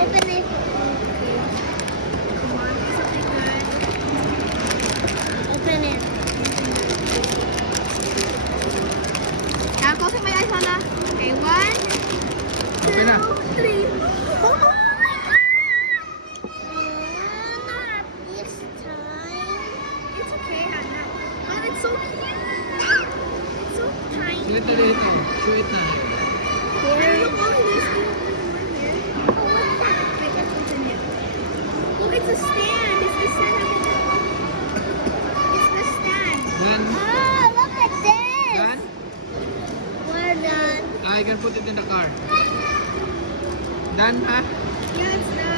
open it. Okay. Come on, it's okay, guys. Open it. Now, closing my eyes, Hala. Okay, 1, Okay na. 2, 3. Oh my God! Not this time. It's okay, Hannah. Oh, it's so cute. It's so tiny. Show it na dito. Show it na. Here. Look, oh, there's one here. Oh, what's that? Wait, let's open it. Oh, it's a stand. It's the stand. It's the stand. Then, Oh, look at this. done? We're done. I can put it in the car. Done, ha? Yeah, it's done.